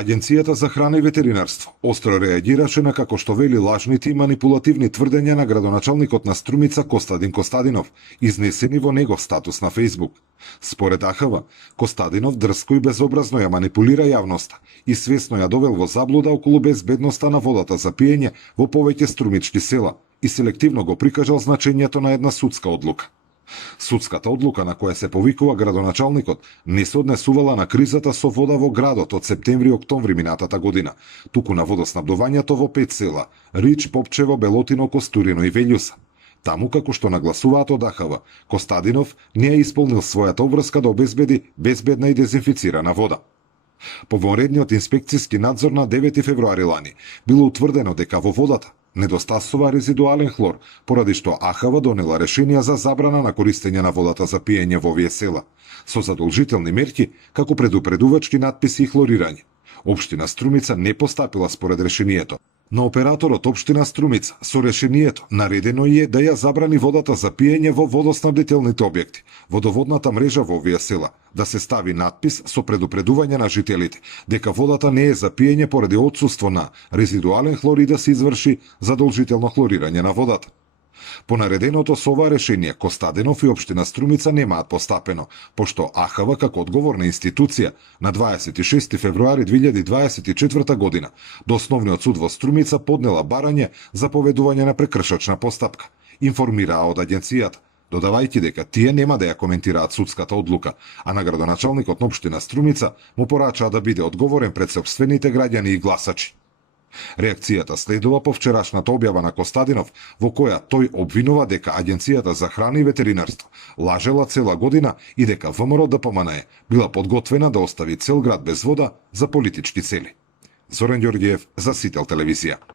Агенцијата за храна и ветеринарство остро реагираше на, како што вели, лажните и манипулативни тврдења на градоначалникот на Струмица Костадин Костадинов, изнесени во негов статус на Facebook. Според АХВ, Костадинов дрско и безобразно ја манипулира јавноста и свесно ја довел во заблуда околу безбедноста на водата за пиење во повеќе струмички села и селективно го прикажал значењето на една судска одлука. Судската одлука на која се повикува градоначалникот не се однесувала на кризата со вода во градот од септември-октомври минатата година, туку на водоснабдувањето во 5 села – Рич, Попчево, Белотино, Костурино и Велјуса. Таму, како што нагласуваат од АХВ, Костадинов не е исполнил својата обврска да обезбеди безбедна и дезинфицирана вода. По вонредниот инспекциски надзор на 9 февруари лани било утврдено дека во водата недостасува резидуален хлор, поради што АХВ донела решенија за забрана на користење на водата за пиење во овие села, со задолжителни мерки како предупредувачки надписи и хлорирање. Општина Струмица не постапила според решението. На операторот Општина Струмица со решението наредено е да ја забрани водата за пиење во водоснабдителните објекти, водоводната мрежа во овие села, да се стави надпис со предупредување на жителите дека водата не е за пиење поради отсуство на резидуален хлор и да се изврши задолжително хлорирање на водата. По нареденото со ова решение, Костадинов и Општина Струмица немаат постапено, пошто АХВ како одговорна институција на 26 февруари 2024 година до Основниот суд во Струмица поднела барање за поведување на прекршачна постапка, информираа од агенцијата, додавајќи дека тие нема да ја коментираат судската одлука, а на градоначалникот на Општина Струмица му порачаа да биде одговорен пред сопствените граѓани и гласачи. Реакцијата следува по вчерашната објава на Костадинов, во која тој обвинува дека Агенцијата за храна и ветеринарство лажела цела година и дека ВМРО ДПМНЕ била подготвена да остави цел град без вода за политички цели. Зоран Ѓорѓиев за Сител телевизија.